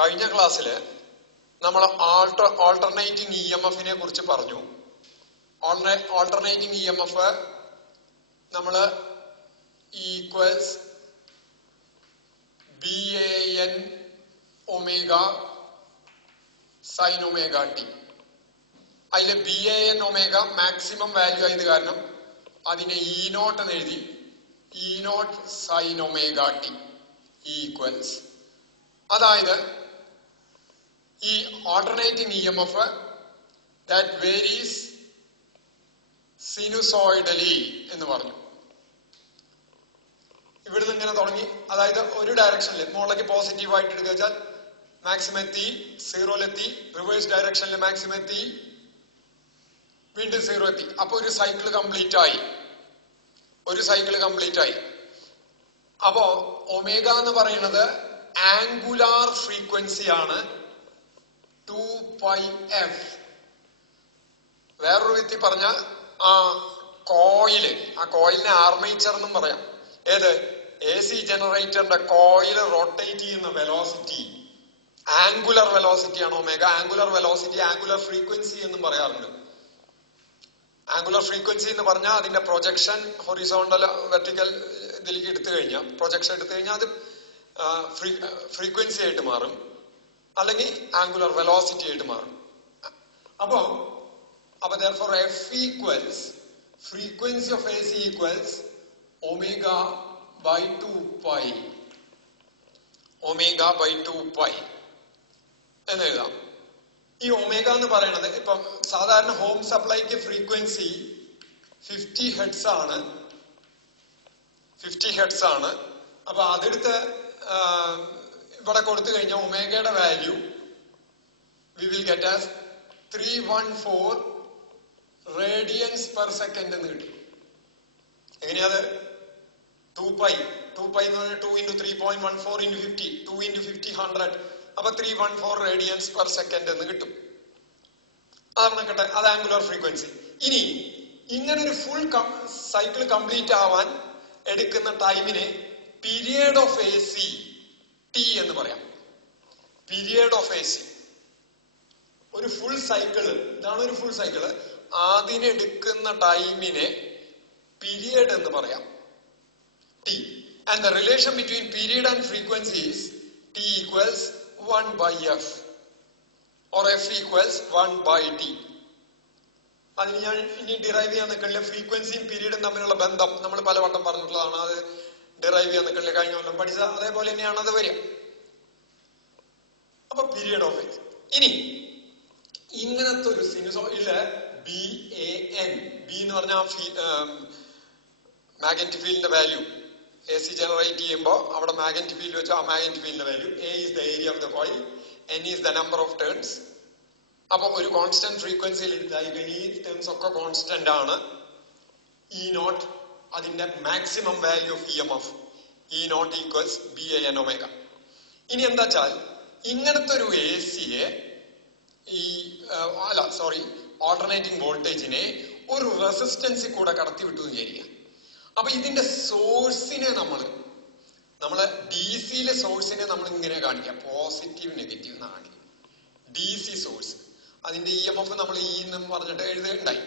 കഴിഞ്ഞ ക്ലാസ്സിൽ നമ്മൾ ഓൾട്ടർനേറ്റിംഗ് ഇ എം എഫിനെ കുറിച്ച് പറഞ്ഞു. ഓൾട്ടർനേറ്റിംഗ് ഇ എം എഫ് നമ്മൾ equals BAN omega sine omega T. അതിലെ BAN ഒമേഗ മാക്സിമം വാല്യൂ ആയത് കാരണം അതിനെ E0 എന്ന് എഴുതി. E0 sign omega T equals, അതായത് ഈ alternating E M F that varies sinusoidally എന്ന് പറഞ്ഞു. ഇവിടുന്ന് ഇങ്ങനെ തുടങ്ങി, അതായത് ഒരു ഡയറക്ഷനിൽ മുകളിലേക്ക് പോസിറ്റീവ് ആയിട്ട് എടുക്കുക വെച്ചാൽ മാക്സിമം എത്തി, സീറോയിലെത്തി, റിവേഴ്സ് ഡയറക്ഷനിൽ മാക്സിമം എത്തി, വീണ്ടും സീറോ എത്തി. അപ്പൊ ഒരു സൈക്കിൾ കംപ്ലീറ്റ് ആയി. അപ്പോ ഒമേഗ എന്ന് പറയുന്നത് ആംഗുലാർ ഫ്രീക്വൻസി ആണ് 2πf. വേറൊരു വിധത്തിൽ പറഞ്ഞാൽ ആ കോയിലിനെ ആർമേച്ചർ എന്നും പറയാം. ഏത് AC ജനറേറ്ററിന്റെ കോയില് റൊട്ടേറ്റ് ചെയ്യുന്ന വെലോസിറ്റി ആംഗുലർ വെലോസിറ്റി ആണ് omega. Angular velocity angular frequency എന്നും പറയാറുണ്ട്. ആംഗുലർ ഫ്രീക്വൻസി എന്ന് പറഞ്ഞാൽ അതിന്റെ പ്രൊജക്ഷൻ ഹൊറിസോണ്ടൽ വെർട്ടിക്കൽ ഇതിലേക്ക് പ്രൊജക്ഷൻ എടുത്തു കഴിഞ്ഞാൽ അത് ഫ്രീക്വൻസി ആയിട്ട് മാറും, അല്ലെങ്കിൽ ആംഗുലർ വെലോസിറ്റി ആയിട്ട് മാറും. അപ്പോ therefore F equals frequency of AC equals omega by 2pi എന്ന് എഴുതാം. ഈ ഒമേഗ എന്ന് പറയുന്നത് ഇപ്പൊ സാധാരണ ഹോം സപ്ലൈക്ക് ഫ്രീക്വൻസി 50 ഹെർട്സ് ആണ്. അപ്പൊ അതെടുത്ത് ഇവിടെ കൊടുത്തു കഴിഞ്ഞാൽ ഒമേഗയുടെ value we will get as 314 radians per second എന്ന് കിട്ടും. എങ്ങനെയാത്? 2π എന്ന് പറഞ്ഞാൽ 2 × 3.14 × 50, 2 × 50 100, അപ്പൊ 314 റേഡിയൻസ് പെർ സെക്കൻഡ് എന്ന് കിട്ടും. അതാണ് നിൽക്കട്ടെ, അത് ആംഗുലർ ഫ്രീക്വൻസി. ഇനി ഇങ്ങനെ ഒരു ഫുൾ സൈക്കിൾ കംപ്ലീറ്റ് ആവാൻ എടുക്കുന്ന ടൈമിനെ പീരിയഡ് ഓഫ് AC T എന്ന് പറയാം. പീരിയഡ് ഓഫ് AC ഒരു ഫുൾ സൈക്കിള്, ഇതാണ് ഒരു ഫുൾ സൈക്കിള്, അതിനെടുക്കുന്ന ടൈമിനെ പീരിയഡ് എന്ന് പറയാം, T. And the relation between period and frequency is T equals 1/f or F equals 1/t. അതിന് ഞാൻ ഇനി ഡിറൈവ് ചെയ്യാൻ നിൽക്കില്ല. ഫ്രീക്വൻസിയും പീരീഡും തമ്മിലുള്ള ബന്ധം നമ്മൾ പലവട്ടം പറഞ്ഞിട്ടുള്ളതാണ്. അത് ഡിറൈവ് ചെയ്യാൻ നിൽക്കില്ല, കഴിഞ്ഞ കൊല്ലം പഠിച്ച അതേപോലെ തന്നെയാണ് അത് വരിക. അപ്പൊ പീരിയഡ് ഓഫ് എച്ച്. ഇനി ഇങ്ങനത്തെ ഒരു സിനുസോയിഡില് BAN, ബി എന്ന് പറഞ്ഞാൽ മാഗ്നറ്റിക് ഫീൽഡിന്റെ വാല്യൂ. AC ജനറേറ്റ് ചെയ്യുമ്പോൾ അവിടെ മാഗ്നറ്റിക് ഫീൽഡ് വെച്ചാൽ ആ മാഗ്നറ്റിക് ഫീൽഡിന്റെ value. A is the area of the coil, N is the number of turns. അപ്പൊ ഒരു കോൺസ്റ്റന്റ് ഫ്രീക്വൻസിയിൽ ഈ ടേംസ് ഒക്കെ കോൺസ്റ്റന്റ് ആണ്. E0 അതിന്റെ maximum value of EMF. E0 equals BAN omega. ഇനി എന്താ വെച്ചാൽ ഇങ്ങനത്തെ ഒരു ACയെ ഓൾട്ടർനേറ്റിംഗ് വോൾട്ടേജിനെ ഒരു റെസിസ്റ്റൻസിൽ കൂടെ കടത്തി വിട്ടു എന്ന് വിചാരിക്കുക. അപ്പൊ ഇതിന്റെ സോഴ്സിനെ നമ്മള് DC-യിലെ സോഴ്സിനെ നമ്മൾ ഇങ്ങനെ കാണിക്കാം, പോസിറ്റീവ് നെഗറ്റീവ് എന്ന് കാണിക്കും. DC സോഴ്സ് അതിന്റെ EMF നമ്മൾ എന്ന് പറഞ്ഞിട്ട് എഴുതുകയുണ്ടായി.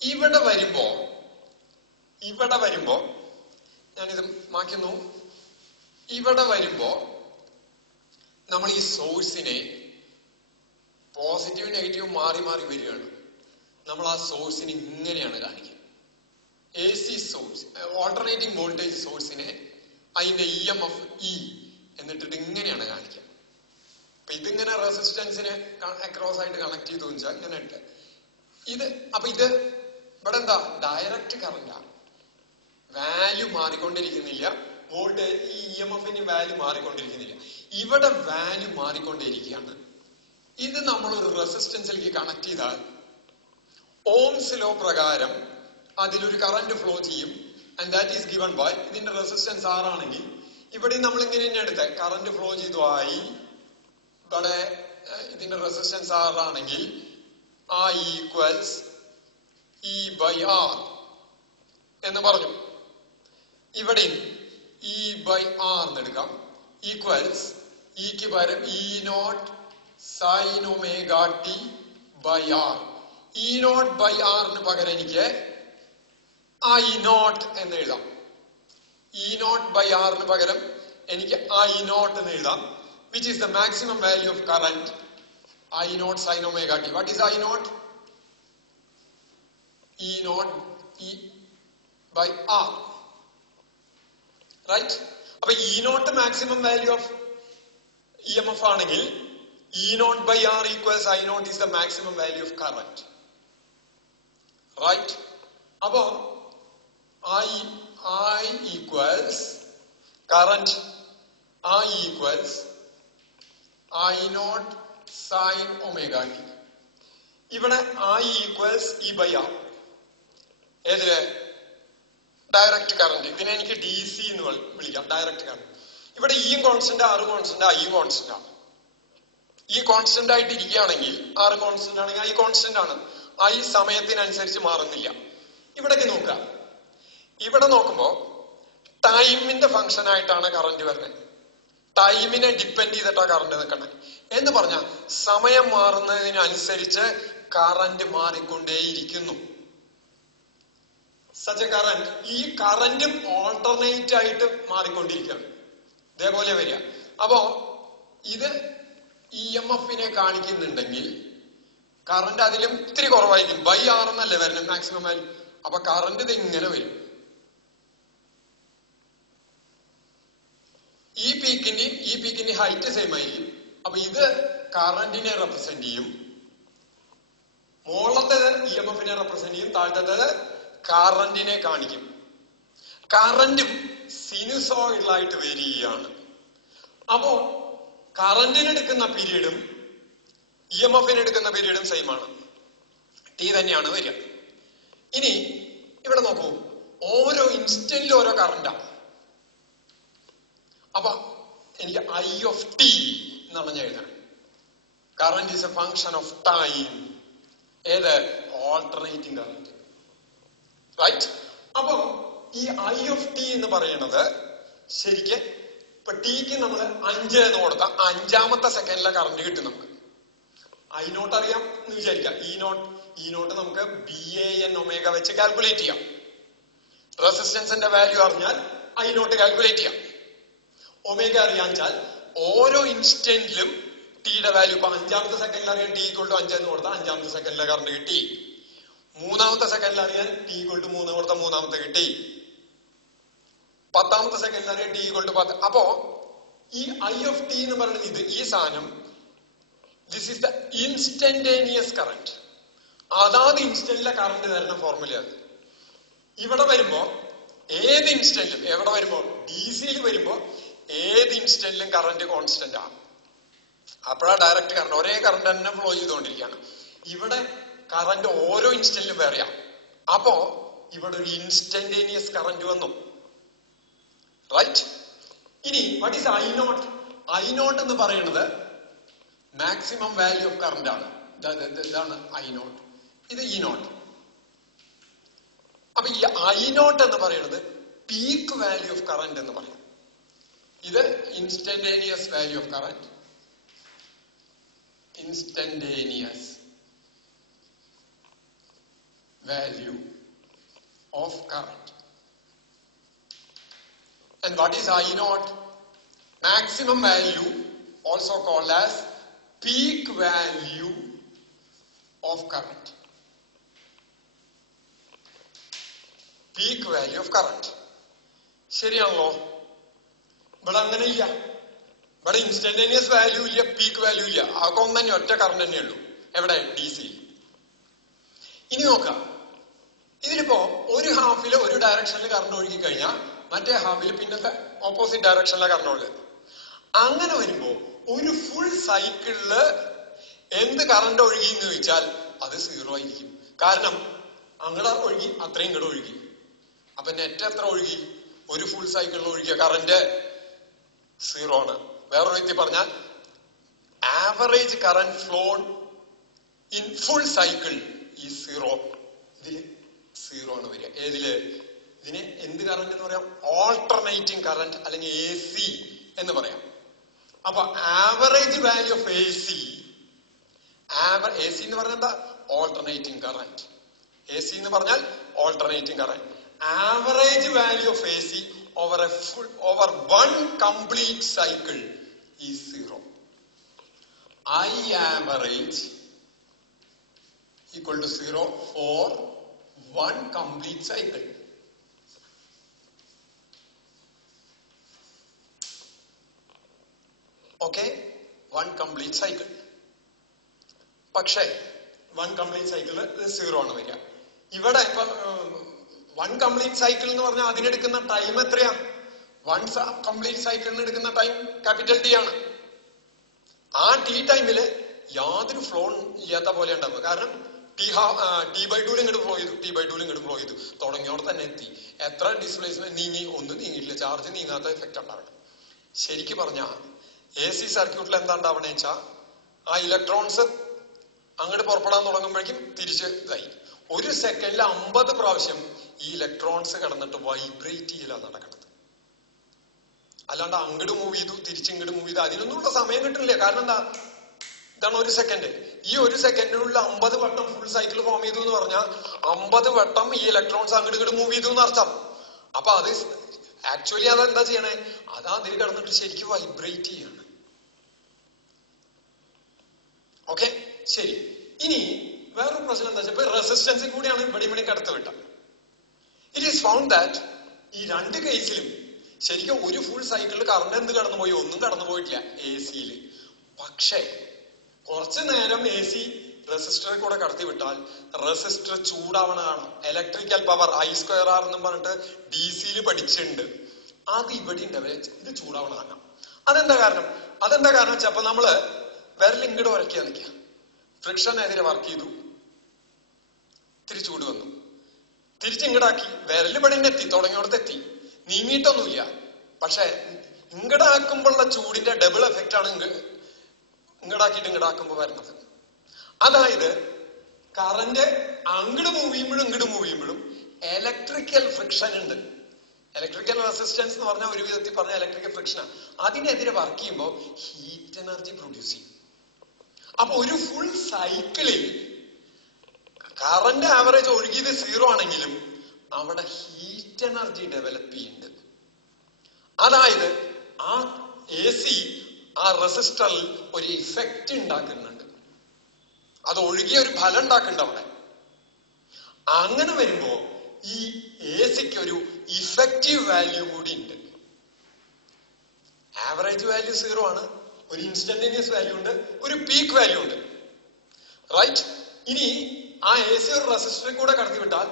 ഇവിടെ വരുമ്പോ ഞാനിത് മാറ്റുന്നു. ഇവിടെ വരുമ്പോ നമ്മൾ ഈ സോഴ്സിനെ പോസിറ്റീവ് നെഗറ്റീവ് മാറി വരികയാണ്. നമ്മൾ ആ സോഴ്സിനെ ഇങ്ങനെയാണ് കാണിക്കുക. AC സോഴ്സ് ഓൾട്ടർനേറ്റിംഗ് വോൾട്ടേജ് സോഴ്സിനെ അതിന്റെ EMF E എന്നിട്ടിട്ട് ഇങ്ങനെയാണ് കാണിക്കുക. അപ്പൊ ഇതിങ്ങനെ റെസിസ്റ്റൻസിനെ അക്രോസ് ആയിട്ട് കണക്ട് ചെയ്തു വെച്ചാൽ ഇങ്ങനെ ഇട്ട് ഇത് ഇവിടെ എന്താ ഡയറക്റ്റ് കറണ്ടാണ്. വാല്യൂ മാറിക്കൊണ്ടിരിക്കുന്നില്ല. വോൾട്ടേജ് ഈ EMF-ന് വാല്യൂ മാറിക്കൊണ്ടിരിക്കുന്നില്ല. ഇവിടെ വാല്യൂ മാറിക്കൊണ്ടിരിക്കുകയാണ്. ഇത് നമ്മളൊരു റെസിസ്റ്റൻസിലേക്ക് കണക്ട് ചെയ്താൽ ഓംസ് ലോ പ്രകാരം അതിലൊരു കറന്റ് ഫ്ലോ ചെയ്യും. And that is given by, ഇതിന്റെ റെസിസ്റ്റൻസ് R ആണെങ്കിൽ ഇവിടെ നമ്മൾ ഇങ്ങനെ തന്നെ എടുത്ത കറന്റ് ഫ്ലോ ചെയ്തു ആയി. ഇവിടെ ഇതിന്റെ റെസിസ്റ്റൻസ് R ആണെങ്കിൽ I ഈക്വൽസ് E/R എന്ന് പറഞ്ഞു. ഇവിടെ E/R എന്ന് എടുക്കാം. ഈക്വൽസ് ഇക്ക് പകരം E nought sine omega T by R. E nought by ആറിന് പകരം എനിക്ക് ഐ നോട്ട് എന്ന് എഴുതാം. ഇ നോട്ട് ബൈ ആറിന് പകരം എനിക്ക് ഐ നോട്ട് എന്ന് എഴുതാം, which is the maximum value of current, I naught sin omega t. What is I naught? E naught E by R. Right? അപ്പൊ E naught maximum value of EMF ആണെങ്കിൽ E naught by R equals I naught is the maximum value of current. Right? അപ്പൊ I equals current, I equals I naught sin omega t. ഇവിടെ I equals E by R. ഏതില്? Direct current. ഇതിനെ എനിക്ക് D C എന്ന് വിളിക്കാം, direct current. ഇവിടെ ഇയും constant, R constant, ഐയും കോൺസ്റ്റന്റ് ആണ്. ഈ കോൺസ്റ്റന്റ് ആയിട്ട് ഇരിക്കുകയാണെങ്കിൽ, ആറ് കോൺസ്റ്റന്റ് ആണെങ്കിൽ ഐ കോൺസ്റ്റന്റ് ആണ്. ഐ സമയത്തിനനുസരിച്ച് മാറുന്നില്ല. ഇവിടേക്ക് നോക്കുക. ഇവിടെ നോക്കുമ്പോ ടൈമിന്റെ ഫംഗ്ഷൻ ആയിട്ടാണ് കറണ്ട് വരുന്നത്. ടൈമിനെ ഡിപ്പെൻഡ് ചെയ്തിട്ടാ കറണ്ട് നിൽക്കുന്നത്. എന്ന് പറഞ്ഞാൽ സമയം മാറുന്നതിനനുസരിച്ച് കറന്റ് മാറിക്കൊണ്ടേയിരിക്കുന്നു. സച്ച് എ കറന്റ്, ഈ കറന്റും ഓൾട്ടർനേറ്റ് ആയിട്ട് മാറിക്കൊണ്ടിരിക്കുകയാണ്. ഇതേപോലെ വരിക. അപ്പോ ഇത് ഇ എം എഫിനെ കാണിക്കുന്നുണ്ടെങ്കിൽ കറന്റ് അതിലും ഇത്തിരി കുറവായിരിക്കും. ബൈ ആർ എന്നല്ലേ വരുന്നത് മാക്സിമം വാല്യൂ. അപ്പൊ കറന്റ് ഇത് ഇങ്ങനെ വരും. ഈ പീക്കിന്റെ ഹൈറ്റ് സെയിം ആയിരിക്കും. അപ്പൊ ഇത് കറന്റിനെ റെപ്രസെന്റ് ചെയ്യും, മുകളിലത്തേത് ഇ എം എഫിനെ റെപ്രസെന്റ് ചെയ്യും, താഴത്തേത് കറന്റിനെ കാണിക്കും. കറന്റും സിനുസോയിഡായിട്ട് വരികയാണ്. അപ്പോ കറന്റിനെടുക്കുന്ന പീരീഡും ഇ എം എഫിന് എടുക്കുന്ന പീരീഡും സെയിം ആണ്, ടി തന്നെയാണ് വരിക. ഇനി ഇവിടെ നോക്കൂ, ഓരോ ഇൻസ്റ്റന്റിലും ഓരോ കറന്റാണ്. അപ്പൊ എനിക്ക് ഐ ഓഫ് ടി എന്നാണ് ഞാൻ എഴുതണം. Current is a function of time. ഏത്? Alternating current. റൈറ്റ്? അപ്പൊ ഈ ഐ ഓഫ് ടി എന്ന് പറയുന്നത് ശരിക്ക് ഇപ്പൊ ടിക്ക് നമ്മൾ 5 എന്ന് കൊടുത്താൽ 5ാമത്തെ സെക്കൻഡിലെ കറന്റ് കിട്ടും നമുക്ക്. ഐ നോട്ട് അറിയാം എന്ന് വിചാരിക്കാം. ഇ നോട്ട് നമുക്ക് BAN ഒമേഗ വെച്ച് കാൽക്കുലേറ്റ് ചെയ്യാം. റെസിസ്റ്റൻസിന്റെ വാല്യൂ അറിഞ്ഞാൽ ഐ നോട്ട് കാൽക്കുലേറ്റ് ചെയ്യാം. ഒമേഗ അറിയാച്ചാൽ ഓരോ ഇൻസ്റ്റന്റിലും ടിയുടെ വാല്യൂ ഇപ്പൊ 5ാമത്തെ സെക്കൻഡിൽ അറിയാൻ ടി ഈക്വൾ ടു 5 എന്ന് കൊടുത്താൽ 5ാമത്തെ സെക്കൻഡിലെ കറണ്ട് കിട്ടി. 3ാമത്തെ സെക്കൻഡിൽ അറിയാൻ ടി ഈക്വൾ ടു 3 കൊടുത്താൽ 3ാമത്തെ കിട്ടി. 10ാമത്തെ സെക്കൻഡിൽ അറിയാൻ ടി ഈക്വൾ ടു 10. അപ്പോ ഈ ഐ ഓഫ് ടി എന്ന് പറയുന്നത് ഈ സാധനം, this is the instantaneous current. അതാത് ഇൻസ്റ്റന്റിലെ കറണ്ട് തരുന്ന ഫോർമുല അത്. ഇവിടെ വരുമ്പോ ഏത് ഇൻസ്റ്റന്റിലും, എവിടെ വരുമ്പോ ഡി സിയിൽ വരുമ്പോ ഏത് ഇൻസ്റ്റന്റിലും കറന്റ് കോൺസ്റ്റന്റ് ആണ്. അപ്പോഴാ ഡയറക്റ്റ് കറണ്ട്, ഒരേ കറണ്ട് തന്നെ ഫ്ലോ ചെയ്തുകൊണ്ടിരിക്കുകയാണ്. ഇവിടെ കറന്റ് ഓരോ ഇൻസ്റ്റന്റിലും വേറെയാണ്. അപ്പോ ഇവിടെ ഒരു ഇൻസ്റ്റന്റേനിയസ് കറന്റ് വന്നു. റൈറ്റ്? ഇനി what is I nought? I nought എന്ന് പറയുന്നത് മാക്സിമം വാല്യൂ ഓഫ് കറന്റ് ആണ്. ഇതാണ് ഐ നോട്ട്. ഇത് ഇ നോട്ട്. അപ്പൊ ഈ ഐ നോട്ട് എന്ന് പറയുന്നത് പീക്ക് വാല്യൂ ഓഫ് കറന്റ് എന്ന് പറയാം. ഇത് instantaneous value of current. Instantaneous value of current. And what is I naught? Maximum value, also called as peak value of current. Peak value of current. ശരിയാണല്ലോ? ഇവിടെ അങ്ങനെ ഇല്ല. ഇവിടെ ഇൻസ്റ്റന്റേനിയസ് വാല്യൂ ഇല്ല, peak value ഇല്ല. അതൊക്കെ ഒന്ന് തന്നെ, ഒറ്റ കറണ്ട് തന്നെ ഉള്ളൂ. എവിടെ? D C. ഇനി നോക്കാം, ഇതിലിപ്പോ ഒരു ഹാഫില് ഒരു ഡയറക്ഷനിൽ കറണ്ട് ഒഴുകി കഴിഞ്ഞാൽ മറ്റേ ഹാഫിൽ പിന്നത്തെ ഓപ്പോസിറ്റ് ഡയറക്ഷനിലെ കറണ്ട് ഒഴുകും. അങ്ങനെ വരുമ്പോ ഒരു ഫുൾ സൈക്കിളില് എന്ത് കറണ്ട് ഒഴുകി എന്ന് ചോദിച്ചാൽ അത് 0 ആയിരിക്കും. കാരണം അങ്ങടെ ഒഴുകി അത്രയും ഇങ്ങോട്ട് ഒഴുകി. അപ്പൊ നെറ്റ് എത്ര ഒഴുകി? ഒരു ഫുൾ സൈക്കിളിൽ ഒഴുകിയ കറന്റ് 0 ആണ്. വേറൊരു വ്യക്തി പറഞ്ഞാൽ average current flawed in full cycle ഈ 0. ഇതില് 0 ആണ് വരിക. ഏതില്? ഇതിന് എന്ത് കറന്റ് എന്ന് പറയാം? ഓൾട്ടർനേറ്റിംഗ് കറന്റ് അല്ലെങ്കിൽ AC എന്ന് പറയാം. അപ്പൊ average value of A C എന്ന് പറഞ്ഞാൽ എന്താ? Alternating current. എ സി എന്ന് പറഞ്ഞാൽ alternating current. Average value of A C over one complete cycle is 0. I average equal to 0 for one complete cycle. Okay, one complete cycle. പക്ഷേ one complete cycle 0 ആണ് വരിക. ഇവിടെ ഇപ്പൊ one complete cycle എന്ന് പറഞ്ഞാൽ അതിനെടുക്കുന്ന time എത്രയാ? One complete സൈക്കിളിന് എടുക്കുന്ന ടൈം ക്യാപിറ്റൽ ടി ആണ്. ആ ടി ടൈമില് യാതൊരു ഫ്ലോ ഇല്ലാത്ത പോലെ ഉണ്ടാവുക. കാരണം T/2 ഇങ്ങോട്ട് ഫ്ലോ ചെയ്തു, തുടങ്ങിയോടെ തന്നെ എത്തി. എത്ര ഡിസ്പ്ലേസ്മെന്റ് നീങ്ങി? ഒന്നും നീങ്ങിയില്ല. ചാർജ് നീങ്ങാത്ത എഫക്റ്റ് ഉണ്ടാവണം. ശരിക്കും പറഞ്ഞ എ സി സർക്യൂട്ടിൽ എന്താ ഉണ്ടാവണേ വെച്ചാ, ആ ഇലക്ട്രോൺസ് അങ്ങോട്ട് പുറപ്പെടാൻ തുടങ്ങുമ്പോഴേക്കും തിരിച്ച് ഇതായി. ഒരു സെക്കൻഡിൽ 50 പ്രാവശ്യം ഈ ഇലക്ട്രോൺസ് കിടന്നിട്ട് വൈബ്രേറ്റ് ചെയ്യലാണ് നടക്കുന്നത്. അല്ലാണ്ട് അങ്ങോട്ട് മൂവ് ചെയ്തു തിരിച്ചിങ്ങോട്ട് മൂവ് ചെയ്തു അതിനൊന്നുള്ള സമയം കിട്ടില്ല. കാരണം എന്താ? ഇതാണ് ഒരു സെക്കൻഡ്. ഈ ഒരു സെക്കൻഡിനുള്ള 50 വട്ടം ഫുൾ സൈക്കിൾ ഫോം ചെയ്തു എന്ന് പറഞ്ഞാൽ 50 വട്ടം ഈ ഇലക്ട്രോൺസ് അങ്ങോട്ട് ഇങ്ങോട്ട് മൂവ് ചെയ്തു എന്ന് അർത്ഥം. അപ്പൊ അത് ആക്ച്വലി അതെന്താ ചെയ്യണേ? അതാ അതിൽ കിടന്നിട്ട് ശരിക്കും വൈബ്രേറ്റ് ചെയ്യാണ്. ഓക്കെ, ശരി. ഇനി വേറൊരു പ്രശ്നം എന്താ വെച്ചാൽ റെസിസ്റ്റൻസിൽ കൂടിയാണ് ഇവിടെ കടത്തി വിട്ട. ഇറ്റ് ഈസ് ഫൗണ്ട് ദാറ്റ് ഈ രണ്ട് കേസിലും ശരിക്കും ഒരു ഫുൾ സൈക്കിളിൽ കറണ്ട് എന്ത് കടന്നുപോയി? ഒന്നും കടന്നു പോയിട്ടില്ല എ സിയിൽ. പക്ഷേ കുറച്ചു നേരം എ സി റെസിസ്റ്ററിൽ കൂടെ കടത്തി വിട്ടാൽ റെസിസ്റ്റർ ചൂടാവണ കാണാം. ഇലക്ട്രിക്കൽ പവർ I²R എന്നും പറഞ്ഞിട്ട് DC പഠിച്ചിട്ടുണ്ട്. അത് ഇവിടെ ഉണ്ട്. ഇത് ചൂടാവണ കാണാം. അതെന്താ കാരണം വെച്ചാൽ അപ്പൊ നമ്മള് വിരൽ ഇങ്ങോട്ട് ഉരയ്ക്കുക നിൽക്കുക, ഫ്രിക്ഷനെതിരെ വർക്ക് ചെയ്തു, തിരിച്ചു ചൂട് വന്നു, തിരിച്ചിങ്ങടാക്കി, വിരല് പണിന്നെത്തി, തുടങ്ങിയോടത്തെത്തി, നീങ്ങിയിട്ടൊന്നുമില്ല. പക്ഷെ ഇങ്ങടാക്കുമ്പോഴുള്ള ചൂടിന്റെ ഡബിൾ എഫക്റ്റ് ആണ് ഇങ്ങടാക്കിയിട്ട് ഇങ്ങടാക്കുമ്പോ വരുന്നത്. അതായത് കറന്റ് അങ്ങോട്ട് മൂവ് ചെയ്യുമ്പോഴും ഇലക്ട്രിക്കൽ ഫ്രിക്ഷൻ ഉണ്ട്. ഇലക്ട്രിക്കൽ റെസിസ്റ്റൻസ് എന്ന് പറഞ്ഞാൽ ഒരു വിധത്തിൽ പറഞ്ഞ ഇലക്ട്രിക്കൽ ഫ്രിക്ഷനാണ്. അതിനെതിരെ വർക്ക് ചെയ്യുമ്പോൾ ഹീറ്റ് എനർജി പ്രൊഡ്യൂസ് ചെയ്യും. അപ്പൊ ഒരു ഫുൾ സൈക്കിളിൽ കറന്റ് ആവറേജ് ഒഴുകിയത് 0 ആണെങ്കിലും അവിടെ ഹീറ്റ് എനർജി ഡെവലപ്പ് ചെയ്യുന്നുണ്ട്. അതായത് ആ എ സി ആ റെസിസ്റ്ററിൽ ഒരു ഇഫക്റ്റ് ഉണ്ടാക്കുന്നുണ്ട്. അത് ഒഴുകിയ ഒരു ഫലം ഉണ്ടാക്കുന്നുണ്ട് അവിടെ. അങ്ങനെ വരുമ്പോ ഈ എ സിക്ക് ഒരു ഇഫക്റ്റീവ് വാല്യൂ കൂടി ഉണ്ട്. ആവറേജ് വാല്യൂ 0 ആണ്, ഒരു ഇൻസ്റ്റന്റേനിയസ് വാല്യൂ ഉണ്ട്, ഒരു പീക്ക് വാല്യൂ ഉണ്ട്. റൈറ്റ്? ഇനി ആ എ സി ഒരു റെസിസ്റ്ററിൽ കൂടെ കടത്തി വിട്ടാൽ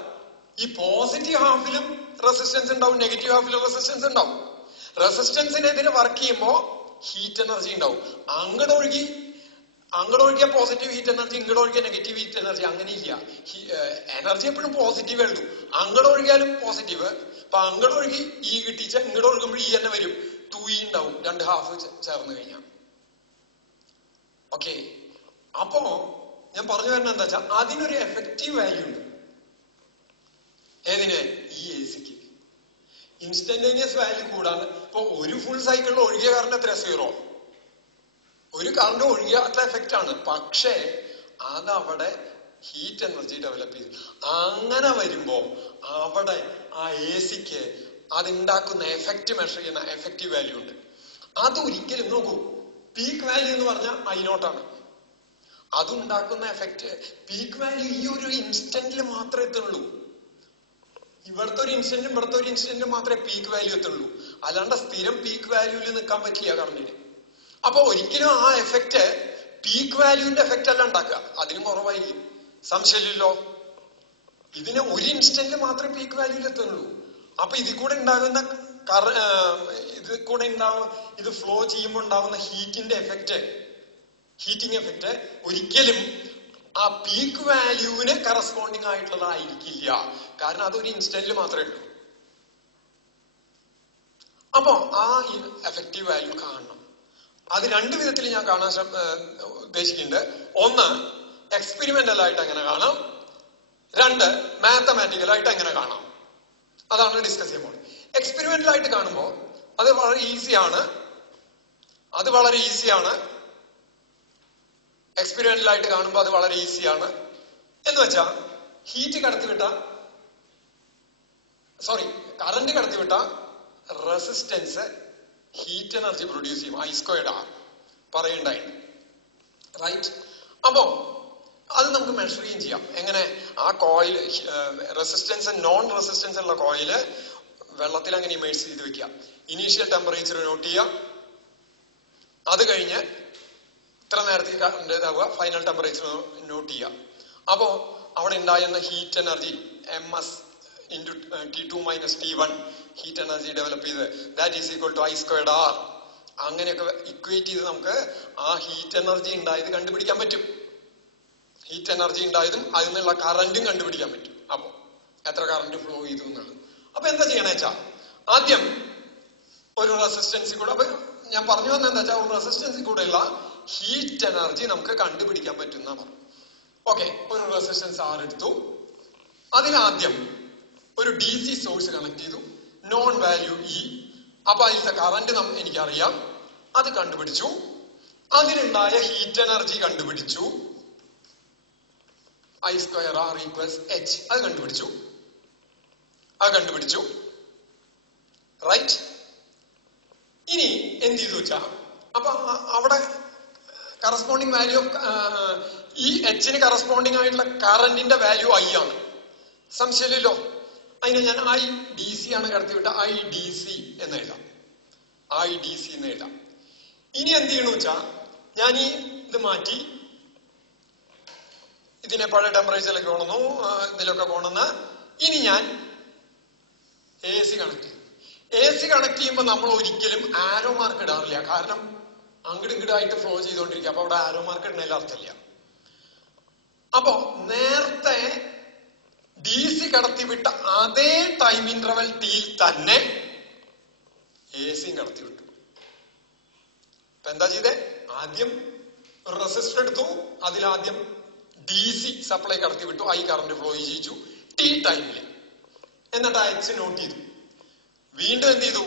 ഈ പോസിറ്റീവ് ഹാഫിലും റെസിസ്റ്റൻസ് ഉണ്ടാവും, നെഗറ്റീവ് ഹാഫിലും റെസിസ്റ്റൻസ് ഉണ്ടാവും. റെസിസ്റ്റൻസിനെതിരെ വർക്ക് ചെയ്യുമ്പോൾ ഹീറ്റ് എനർജി ഉണ്ടാവും. അങ്ങോട്ട് ഒഴുകിയ പോസിറ്റീവ് ഹീറ്റ് എനർജി, ഇങ്ങോട്ട് ഒഴുകിയ നെഗറ്റീവ് ഹീറ്റ് എനർജി. അങ്ങനെയില്ല. എനർജി എപ്പോഴും പോസിറ്റീവ് ഉള്ളൂ. അങ്ങോട്ട് ഒഴുകിയാലും പോസിറ്റീവ്. അപ്പൊ അങ്ങോട്ട് ഒഴുകി ഈ കിട്ടിച്ച ഇങ്ങോട്ട് ഒഴുകുമ്പോൾ ഈ തന്നെ വരും, 2E ഉണ്ടാവും, 2 ഹാഫ് ചേർന്ന് കഴിഞ്ഞാൽ. ഓക്കെ, അപ്പോ ഞാൻ പറഞ്ഞു വരുന്നത് എന്താ വെച്ചാൽ അതിനൊരു എഫക്റ്റീവ് വാല്യൂ ഉണ്ട്. ഏതിന്? ഈ എ സിക്ക്. ഇൻസ്റ്റന്റേനിയസ് വാല്യൂ കൂടാതെ ഇപ്പൊ ഒരു ഫുൾ സൈക്കിളിൽ ഒഴുകിയ കറണ്ട് എത്ര? 0. ഒരു കറണ്ട് ഒഴുകിയ അത്ര എഫക്റ്റ് ആണ്. പക്ഷേ അതവിടെ ഹീറ്റ് എനർജി ഡെവലപ്പ് ചെയ്തു. അങ്ങനെ വരുമ്പോ അവിടെ ആ എ സിക്ക് അതുണ്ടാക്കുന്ന എഫക്റ്റ് മെഷർ ചെയ്യുന്ന എഫക്റ്റീവ് വാല്യൂ ഉണ്ട്. അതൊരിക്കലും നോക്കൂ, പീക്ക് വാല്യൂ എന്ന് പറഞ്ഞാൽ I0 ആണ്. അതുണ്ടാക്കുന്ന എഫക്റ്റ് പീക്ക് വാല്യൂ ഈ ഒരു ഇൻസ്റ്റന്റിൽ മാത്രമേ എത്തുള്ളൂ. ഇവിടുത്തെ ഒരു ഇൻസ്റ്റന്റും ഇവിടുത്തെ ഒരു ഇൻസ്റ്റന്റും മാത്രമേ പീക്ക് വാല്യൂ എത്തുള്ളൂ. അല്ലാണ്ട് സ്ഥിരം പീക്ക് വാല്യൂവിൽ നിൽക്കാൻ പറ്റില്ല കറണ്ടിന്. അപ്പൊ ഒരിക്കലും ആ എഫക്റ്റ് പീക്ക് വാല്യൂവിന്റെ എഫക്റ്റ് അല്ല ഉണ്ടാക്കുക, അതിനും കുറവായിരിക്കും. സംശയമില്ലല്ലോ. ഇതിന് ഒരു ഇൻസ്റ്റന്റിൽ മാത്രമേ പീക്ക് വാല്യൂവിൽ എത്തുന്നുള്ളൂ. അപ്പൊ ഇതിൽ കൂടെ ഉണ്ടാകുന്ന ഇത് ഫ്ലോ ചെയ്യുമ്പോൾ ഉണ്ടാകുന്ന ഹീറ്റിംഗ് എഫക്റ്റ് ഒരിക്കലും ആ പീക്ക് വാല്യൂവിന് കറസ്പോണ്ടിങ് ആയിട്ടുള്ളതായിരിക്കില്ല. കാരണം അതൊരു ഇൻസ്റ്റന്റിൽ മാത്രമേ ഉള്ളൂ. അപ്പോ ആ എഫക്റ്റീവ് വാല്യൂ കാണണം. അത് രണ്ട് വിധത്തിൽ ഞാൻ കാണാൻ ഉദ്ദേശിക്കുന്നുണ്ട്. ഒന്ന്, എക്സ്പെരിമെന്റൽ ആയിട്ട് എങ്ങനെ കാണാം. രണ്ട്, മാത്തമാറ്റിക്കൽ ആയിട്ട് എങ്ങനെ കാണാം. അതാണ് ഡിസ്കസ് ചെയ്യുമ്പോൾ. എക്സ്പെരിമെന്റൽ ആയിട്ട് കാണുമ്പോൾ അത് വളരെ ഈസിയാണ്. അത് വളരെ ഈസിയാണ്. എക്സ്പെരിമെന്റൽ ആയിട്ട് കാണുമ്പോൾ അത് വളരെ ഈസിയാണ്. എന്ന് വെച്ചാൽ ഹീറ്റ് കടത്തിവിട്ട കറന്റ് കടത്തിവിട്ട റെസിസ്റ്റൻസ് ഹീറ്റ് എനർജി പ്രൊഡ്യൂസ് ചെയ്യും. I²R പറയണ്ടായി. റൈറ്റ്? അപ്പോ അത് നമുക്ക് മെഷർ ചെയ്യാം. എങ്ങനെ? ആ കോയിൽ റെസിസ്റ്റൻസ് നോൺ റെസിസ്റ്റൻസ് ഉള്ള കോയില് വെള്ളത്തിൽ അങ്ങനെ ഇമേഴ്സ് ചെയ്ത് വെക്കുക. ഇനീഷ്യൽ ടെമ്പറേച്ചർ നോട്ട് ചെയ്യുക. അത് കഴിഞ്ഞ് ഇത്ര നേരത്തേക്ക് ഫൈനൽ ടെമ്പറേച്ചർ നോട്ട് ചെയ്യുക. അപ്പോ അവിടെ ഉണ്ടായിരുന്ന heat energy MS into T2 minus T1 heat energy develop ചെയ്ത് that is equal to I²R. അങ്ങനെയൊക്കെ ഇക്വേറ്റ് ചെയ്ത് നമുക്ക് ആ ഹീറ്റ് എനർജി ഉണ്ടായത് കണ്ടുപിടിക്കാൻ പറ്റും. ഹീറ്റ് എനർജി ഉണ്ടായതും അതിൽ നിന്നുള്ള കറന്റും കണ്ടുപിടിക്കാൻ പറ്റും. അപ്പോ എത്ര കറന്റ് ഫ്ലോ ചെയ്തു എന്നുള്ളത്. അപ്പൊ എന്താ ചെയ്യണേ വെച്ചാ ആദ്യം ഒരു റെസിസ്റ്റൻസിൽ കൂടെ, അപ്പൊ ഞാൻ പറഞ്ഞു വന്ന എന്താ വെച്ചാൽ ഒരു റെസിസ്റ്റൻസിൽ കൂടെയുള്ള ഹീറ്റ് എനർജി നമുക്ക് കണ്ടുപിടിക്കാൻ പറ്റുന്ന പറഞ്ഞു. ഓക്കെ, ഒരു റെസിസ്റ്റൻസ് R എടുത്തു. അതിനാദ്യം ഒരു DC സോഴ്സ് കണക്ട് ചെയ്തു, നോൺ വാല്യൂ E. അപ്പൊ അതിലത്തെ കറന്റ് എനിക്കറിയാം, അത് കണ്ടുപിടിച്ചു. അതിലുണ്ടായ ഹീറ്റ് എനർജി കണ്ടുപിടിച്ചു. I²R equals H. അത് കണ്ടുപിടിച്ചു. റൈറ്റ്? ഇനി എന്ത് ചെയ്തു വെച്ചാ അപ്പൊ അവിടെ കറസ്പോണ്ടിങ് വാല്യൂ ഓഫ് ഈ Hന് കറസ്പോണ്ടിങ് ആയിട്ടുള്ള കറന്റിന്റെ വാല്യൂ I ആണ്. സംശയമില്ലല്ലോ. അതിനെ ഞാൻ IDC ആണ് കടത്തിവിട്ട IDC എന്ന് എഴുതാം. ഇനി എന്ത് ചെയ്യണു വെച്ചാ ഞാൻ ഈ ഇത് മാറ്റി ഇതിനെ പഴയ ടെമ്പറേച്ചറിലേക്ക് കൊണ്ടുവന്നു, ഇതിലൊക്കെ കൊണ്ടുവന്ന് ഇനി ഞാൻ AC കണക്ട് ചെയ്തു. AC കണക്ട് ചെയ്യുമ്പോൾ നമ്മൾ ഒരിക്കലും ആരോ മാർക്ക് ഇടാറില്ല. കാരണം അങ്ങോട്ടും ഇങ്ങോട്ടായിട്ട് ഫ്ലോ ചെയ്തുകൊണ്ടിരിക്കുക. അപ്പൊ അവിടെ ആരോ മാർക്ക് ഇടുന്നതിൽ അർത്ഥമില്ല. അപ്പോ നേരത്തെ DC കടത്തിവിട്ട അതേ ടൈം ഇന്റർവെൽ ടിയിൽ തന്നെ AC കടത്തിവിട്ടു. അപ്പൊ എന്താ ചെയ്തേ? ആദ്യം ഒരു റെസിസ്റ്റർ എടുത്തു, അതിലാദ്യം DC സപ്ലൈ കടത്തിവിട്ടു, I കറന്റ് ഫ്ലോ ചെയ്യിച്ചു T ടൈമില്. എന്നിട്ട് H നോട്ട് ചെയ്തു. വീണ്ടും എന്ത് ചെയ്തു?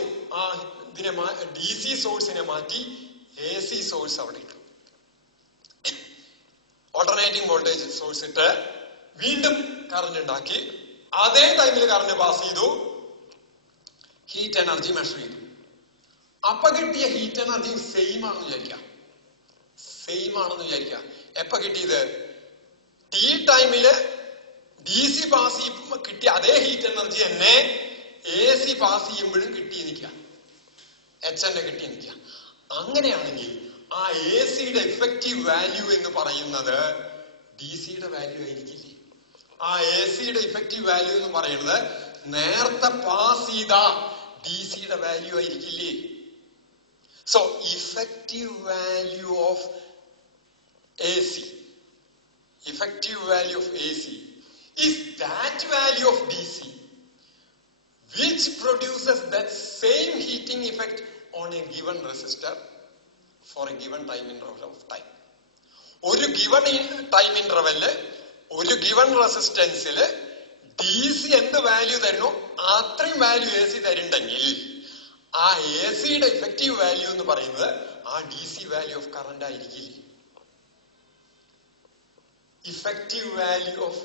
ഇതിനെ DC സോഴ്സിനെ മാറ്റി AC സോഴ്സ് അവിടെ ഇട്ടു. ഓൾട്ടർനേറ്റിംഗ് വോൾട്ടേജ് സോഴ്സ് ഇട്ട് വീണ്ടും കറന്റ് ഉണ്ടാക്കി. അതേ ടൈമിൽ കറന്റ് പാസ് ചെയ്തു, ഹീറ്റ് എനർജി മെഷർ ചെയ്തു. അപ്പൊ കിട്ടിയ ഹീറ്റ് എനർജി സെയിം ആണെന്ന് വിചാരിക്കുക. എപ്പ കിട്ടിയത്? T ടൈമില് DC പാസ് ചെയ്യുമ്പോൾ കിട്ടിയ അതേ ഹീറ്റ് എനർജി തന്നെ AC പാസ് ചെയ്യുമ്പോഴും കിട്ടി നിൽക്കുക. H തന്നെ കിട്ടി നിൽക്കുക. അങ്ങനെയാണെങ്കിൽ ആ ACയുടെ ഇഫക്റ്റീവ് വാല്യൂ എന്ന് പറയുന്നത് DCയുടെ വാല്യൂ ആയിരിക്കില്ലേ? ആ ACയുടെ ഇഫക്റ്റീവ് വാല്യൂ എന്ന് പറയുന്നത് നേരത്തെ പാസ് ചെയ്ത DCയുടെ വാല്യൂ ആയിരിക്കില്ലേ? So effective value of AC is that value of DC which produces that same heating effect on a given resistor for a given time interval of time. ഒരു given time ഇന്റർവെല്ല് ഒരു given റെസിസ്റ്റൻസില് DC എന്ത് value തരുന്നു അത്രയും value AC തരുന്നുണ്ടെങ്കിൽ ആ ACയുടെ effective value എന്ന് പറയുന്നത് ആ DC വാല്യൂ ഓഫ് കറന്റ് ആയിരിക്കില്ലേ? Effective value of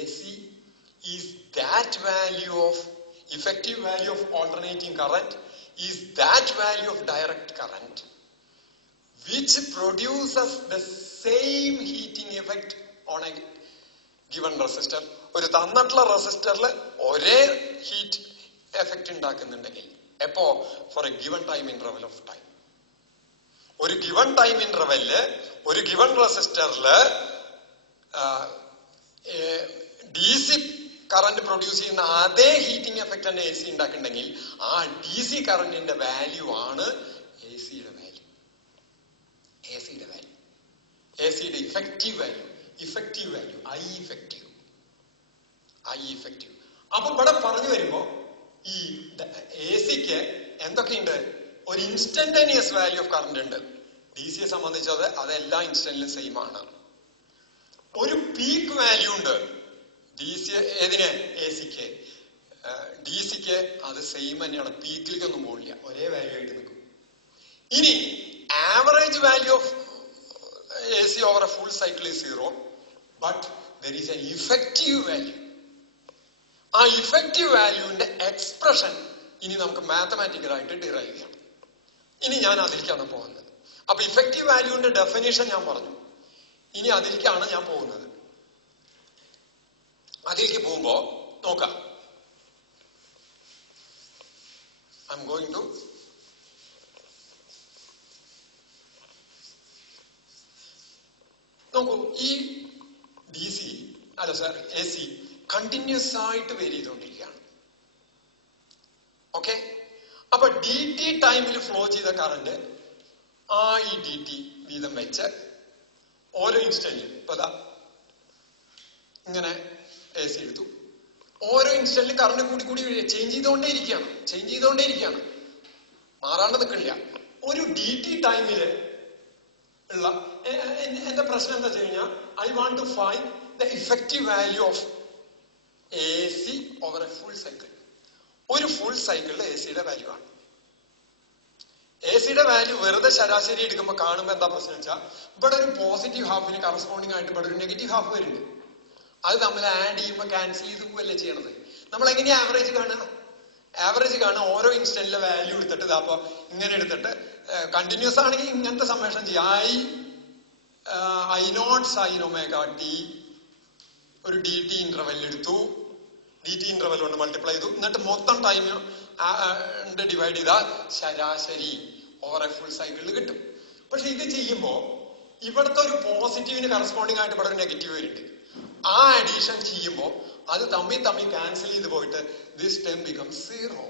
AC is that value of effective value of alternating current is that value of direct current which produces the same heating effect on a given resistor. ഒരു തന്നിട്ടുള്ള റെസിസ്റ്ററിൽ ഒരേ heat effect ഉണ്ടാക്കുന്നുണ്ടെങ്കിൽ എപ്പോ? For a given time interval of time. ഒരു given time ഇന്റർവെല്ല് ഒരു given റെസിസ്റ്ററില് DC കറന്റ് പ്രൊഡ്യൂസ് ചെയ്യുന്ന അതേ ഹീറ്റിംഗ് എഫക്റ്റ് തന്നെ AC ഉണ്ടാക്കുന്നുണ്ടെങ്കിൽ ആ DC കറന്റിന്റെ വാല്യൂ ആണ് ACയുടെ വാല്യൂ. ACയുടെ ഇഫക്റ്റീവ് വാല്യൂ I ഇഫക്റ്റീവ്. അപ്പൊ ഇവിടെ പറഞ്ഞു വരുമ്പോ ഈ ACക്ക് എന്തൊക്കെയുണ്ട്? ഒരു ഇൻസ്റ്റന്റേനിയസ് വാല്യൂ ഓഫ് കറന്റ് ഉണ്ട്. DCയെ സംബന്ധിച്ചത് അതെല്ലാ ഇൻസ്റ്റന്റിലും സെയിം ആണ്. ഒരു പീക്ക് വാല്യൂ ഉണ്ട് ഏതിന്? ACക്ക്. DCക്ക് അത് സെയിം തന്നെയാണ്, പീക്കിലേക്കൊന്നും പോകില്ല, ഒരേ വാല്യൂ ആയിട്ട് നിൽക്കും. ഇനി average value of AC over a full cycle is 0, but there is an effective value. ആ ഇഫക്റ്റീവ് വാല്യൂവിന്റെ എക്സ്പ്രഷൻ ഇനി നമുക്ക് മാത്തമാറ്റിക്കലായിട്ട് ഡിറൈവ് ചെയ്യണം. ഇനി ഞാൻ അതിലേക്കാണ് പോകുന്നത്. അപ്പൊ ഇഫക്റ്റീവ് വാല്യൂവിന്റെ ഡെഫിനേഷൻ ഞാൻ പറഞ്ഞു. ഇനി അതിലേക്കാണ് ഞാൻ പോകുന്നത്. അതിലേക്ക് പോകുമ്പോ നോക്കാം. ഐ എം ഗോയിങ് ടു നോക്കൂ. ഈ DC അല്ല സാർ AC കണ്ടിന്യൂസ് ആയിട്ട് വേരി ചെയ്തുകൊണ്ടിരിക്കുകയാണ്. ഓക്കെ. അപ്പൊ DT ടൈമിൽ ഫ്ലോ ചെയ്ത കറന്റ് ഈ DT വീതം വെച്ച് ഓരോ ഇൻസ്റ്റന്റിലും ഇപ്പൊ ഇങ്ങനെ AC എടുത്തു. ഓരോ ഇൻസ്റ്റന്റിലും കറണ്ട് കൂടി കൂടി ചേഞ്ച് ചെയ്തുകൊണ്ടേയിരിക്കുകയാണ്. മാറാണ്ട് നിൽക്കില്ല. ഒരു DT ടൈമില് ഉള്ള എന്റെ പ്രശ്നം എന്താ വെച്ച് കഴിഞ്ഞാൽ, I want to find the effective value of AC over a full cycle. ഒരു ഫുൾ സൈക്കിളിൽ ACയുടെ വാല്യൂ ആണ്. ACയുടെ വാല്യൂ വെറുതെ ശരാശരി എടുക്കുമ്പോൾ കാണുമ്പോൾ എന്താ പ്രശ്നം വെച്ചാൽ, ഇവിടെ ഒരു പോസിറ്റീവ് ഹാഫിന് കറസ്പോണ്ടിങ് ആയിട്ട് ഇവിടെ ഒരു നെഗറ്റീവ് ഹാഫ് വരുന്നുണ്ട്. അത് നമ്മൾ ആഡ് ചെയ്യുമ്പോൾ ക്യാൻസൽ ചെയ്ത് പോവല്ലേ ചെയ്യണത്. നമ്മൾ എങ്ങനെയാ ആവറേജ് കാണുക? ഓരോ ഇൻസ്റ്റന്റിലെ വാല്യൂ എടുത്തിട്ട് അപ്പൊ ഇങ്ങനെ എടുത്തിട്ട് കണ്ടിന്യൂസ് ആണെങ്കിൽ ഇങ്ങനത്തെ സമ്മേഷൻ ചെയ്യാം. I0 sin omega t ഒരു DT ഇന്റർവെൽ എടുത്തു. DT ഇന്റർവെൽ കൊണ്ട് മൾട്ടിപ്ലൈ ചെയ്തു. എന്നിട്ട് മൊത്തം ടൈം ഡിവൈഡ് ചെയ്താൽ ശരാശരി ഓവർ എ ഫുൾ സൈക്കിളിൽ കിട്ടും. പക്ഷെ ഇത് ചെയ്യുമ്പോ ഇവിടുത്തെ ഒരു പോസിറ്റീവിന് കറസ്പോണ്ടിങ് ആയിട്ട് ഇവിടെ ഒരു നെഗറ്റീവ് വരുന്നുണ്ട്. ആ അഡീഷൻ ചെയ്യുമ്പോൾ അത് തമ്മിൽ ക്യാൻസൽ ചെയ്ത് പോയിട്ട് ദിസ് ടേം ബിക്കം 0.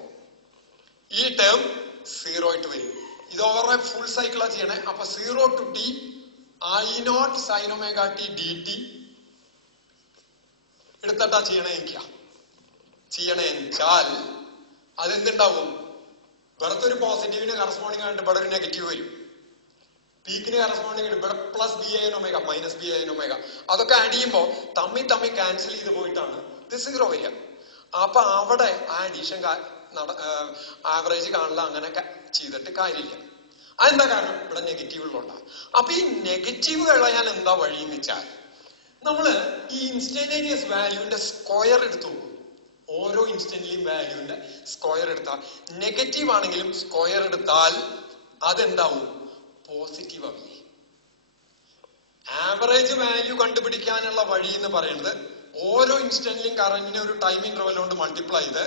ഈ ടേം 0 ആയിട്ട് വരും. ഇത് ഓവർ എ ഫുൾ സൈക്കിളാ ചെയ്യണേ. അപ്പൊ 0 to t I0 sin omega t dt എടുത്തിട്ടാ ചെയ്യണേച്ചാൽ അതെന്തുണ്ടാവും? ഇവിടുത്തെ ഒരു പോസിറ്റീവിന് കറസ്പോണ്ടിങ് ആയിട്ട് ഇവിടെ ഒരു നെഗറ്റീവ് വരും. പീക്കിന് കറസ്പോണ്ടിങ് ഇവിടെ plus BAN omega minus BAN omega അതൊക്കെ ആഡ് ചെയ്യുമ്പോൾ തമ്മിൽ ക്യാൻസൽ ചെയ്ത് പോയിട്ടാണ് ഇത് 0 വരിക. അപ്പൊ അവിടെ ആ അഡീഷൻ ആവറേജ് കാണില്ല. അങ്ങനെ ചെയ്തിട്ട് കാര്യമില്ല. അതെന്താ കാരണം? ഇവിടെ നെഗറ്റീവുകളുണ്ടാകും. അപ്പൊ ഈ നെഗറ്റീവ് കളയാൻ എന്താ വഴി എന്ന് വെച്ചാൽ, നമ്മള് ഈ ഇൻസ്റ്റന്റേനിയസ് വാല്യൂവിന്റെ സ്ക്വയർ എടുത്തു. ഓരോ ഇൻസ്റ്റന്റിലെയും വാല്യൂവിന്റെ സ്ക്വയർ എടുത്താൽ, നെഗറ്റീവ് ആണെങ്കിലും സ്ക്വയർ എടുത്താൽ അതെന്താവും? പോസിറ്റീവ് ആവില്ലേ. ആവറേജ് വാല്യൂ കണ്ടുപിടിക്കാനുള്ള വഴി എന്ന് പറയുന്നത് ഓരോ ഇൻസ്റ്റന്റിലും കറന്റിനെ ഒരു ടൈം ഇന്റർവെൽ കൊണ്ട് മൾട്ടിപ്ലൈ ചെയ്ത്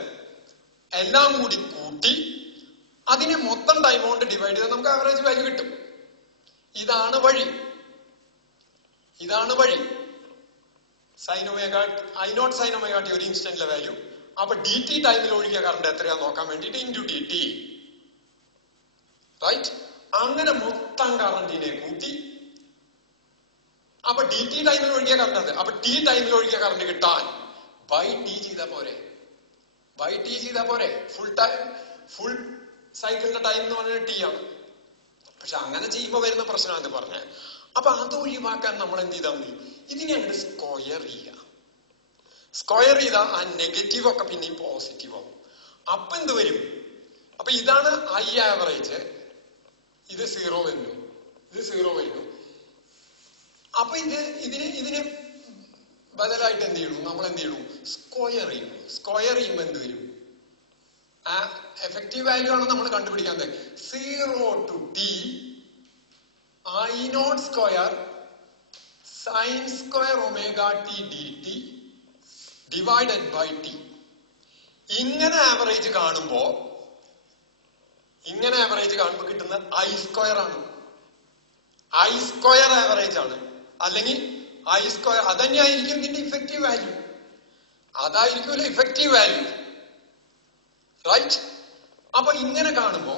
എല്ലാം കൂടി കൂട്ടി അതിനെ മൊത്തം ടൈം കൊണ്ട് ഡിവൈഡ് ചെയ്താൽ നമുക്ക് ആവറേജ് വാല്യൂ കിട്ടും. ഇതാണ് വഴി. I0 sin omega t ഒരു ഇൻസ്റ്റന്റിലെ വാല്യൂ. അപ്പൊ DT ടൈമിൽ ഒഴുകിയ കറണ്ട് എത്രയാ നോക്കാൻ വേണ്ടിയിട്ട് ഇൻറ്റു DT, റൈറ്റ്? അങ്ങനെ മൊത്തം കറണ്ടിനെ കൂട്ടി. അപ്പൊ DT ടൈമിൽ ഒഴുകിയ കറണ്ട് അത്. അപ്പൊ T ടൈമിൽ ഒഴുകിയ കറണ്ട് കിട്ടാൻ ബൈ T ചെയ്താൽ പോരെ. ഫുൾ സൈക്കിളിന്റെ ടൈം എന്ന് പറഞ്ഞാൽ T ആണ്. പക്ഷെ അങ്ങനെ ചെയ്യുമ്പോൾ വരുന്ന പ്രശ്നമാണ് ഇത് പറഞ്ഞത്. അപ്പൊ അത് ഒഴിവാക്കാൻ നമ്മൾ എന്ത് ചെയ്താൽ മതി? ഇതിനെ അങ്ങോട്ട് സ്ക്വയർ ചെയ്താൽ ആ നെഗറ്റീവ് ഒക്കെ പിന്നെയും പോസിറ്റീവ് ആവും. അപ്പൊ എന്ത് വരും? അപ്പൊ ഇതാണ് I ആവറേജ്. ഇത് 0 വരുന്നു. അപ്പൊ ഇതിന് ബദലായിട്ട് എന്ത് ചെയ്യണം? നമ്മൾ എന്ത് ചെയ്യണം? സ്ക്വയർ ചെയ്യുമ്പോൾ എന്ത് വരും? ആ എഫക്റ്റീവ് വാല്യൂ ആണ് നമ്മൾ കണ്ടുപിടിക്കാൻ. 0 to t I0 square sin square omega t dt divided by t. ഇങ്ങനെ ആവറേജ് കാണുമ്പോ കിട്ടുന്ന I സ്ക്വയർ ആണ്. I സ്ക്വയർ ആവറേജ് ആണ്. അല്ലെങ്കിൽ I സ്ക്വയർ അതന്നെയായിരിക്കും ഇതിന്റെ ഇഫക്റ്റീവ് വാല്യൂ. അതായിരിക്കുമല്ലോ ഇഫക്റ്റീവ് വാല്യൂ, റൈറ്റ്? അപ്പൊ ഇങ്ങനെ കാണുമ്പോ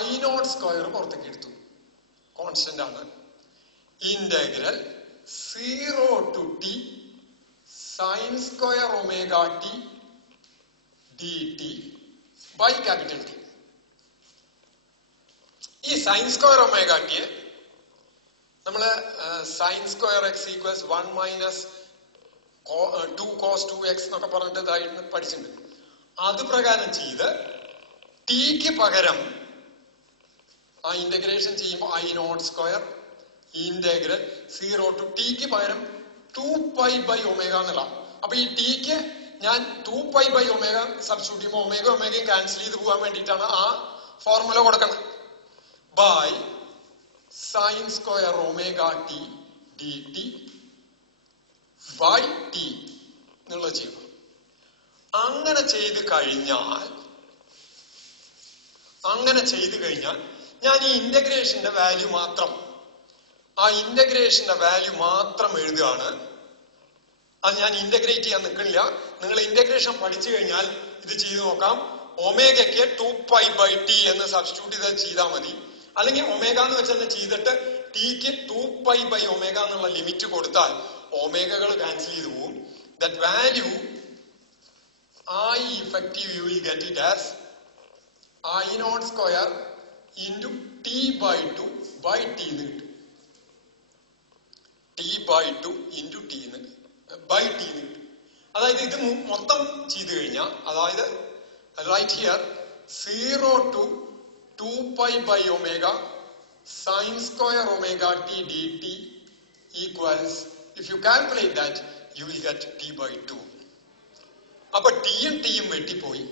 I0 സ്ക്വയർ പുറത്തേക്ക് എടുത്തു. കോൺസ്റ്റന്റ് ആണ്. Integral 0 to t sin square omega t dt by capital T. ഈ സൈൻ സ്ക്വയർ ഒമേഗ ടി നമ്മള് sine square X equals 1 minus 2 cos 2x എന്നൊക്കെ പറഞ്ഞിട്ട് ഇതായിട്ട് പഠിച്ചിട്ടുണ്ട്. അത് പ്രകാരം ചെയ്ത് ടിക്ക് പകരം ആ ഇന്റഗ്രേഷൻ ചെയ്യുമ്പോൾ I not square integral 0 to ടിക്ക് പകരം 2π/ω എന്നുള്ള. അപ്പൊ ഈ ടിക്ക് ഞാൻ 2π/ω സബ്സ്റ്റിറ്റ്യൂട്ട് ചെയ്യുമ്പോൾ ഒമേഗയും ക്യാൻസൽ ചെയ്ത് പോകാൻ വേണ്ടിയിട്ടാണ് ആ ഫോർമുല കൊടുക്കണം. By sine square ω t dt by t എന്നുള്ളത് ചെയ്യണം. അങ്ങനെ ചെയ്ത് കഴിഞ്ഞാൽ ഞാൻ ഈ ഇന്റഗ്രേഷന്റെ വാല്യൂ മാത്രം എഴുതുകയാണ്. അത് ഞാൻ ഇന്റഗ്രേറ്റ് ചെയ്യാൻ നിൽക്കണില്ല. നിങ്ങൾ ഇന്റഗ്രേഷൻ പഠിച്ചു കഴിഞ്ഞാൽ ഇത് ചെയ്തു നോക്കാം. ഒമേഗയ്ക്ക് 2π/t എന്ന് സബ്സ്റ്റിറ്റ്യൂട്ട് ചെയ്താൽ മതി. അല്ലെങ്കിൽ ഒമേഗ എന്ന് വെച്ചാൽ ചെയ്തിട്ട് ടിക്ക് 2π/ω എന്നുള്ള ലിമിറ്റ് കൊടുത്താൽ ഒമേഗകൾ ക്യാൻസൽ ചെയ്തു പോകും. That value I effective you will get it as I naught square into t/2 by t എന്ന് കിട്ടും. t/2 into t by t എന്ന് കിട്ടും. അതായത് ഇത് മൊത്തം ചെയ്തു കഴിഞ്ഞാൽ, അതായത് right here 0 to 2π/ω sin square ω t dt equals, if you calculate that you will get t/2. അപ്പൊ ടിയും ടിയും വെട്ടിപ്പോയി.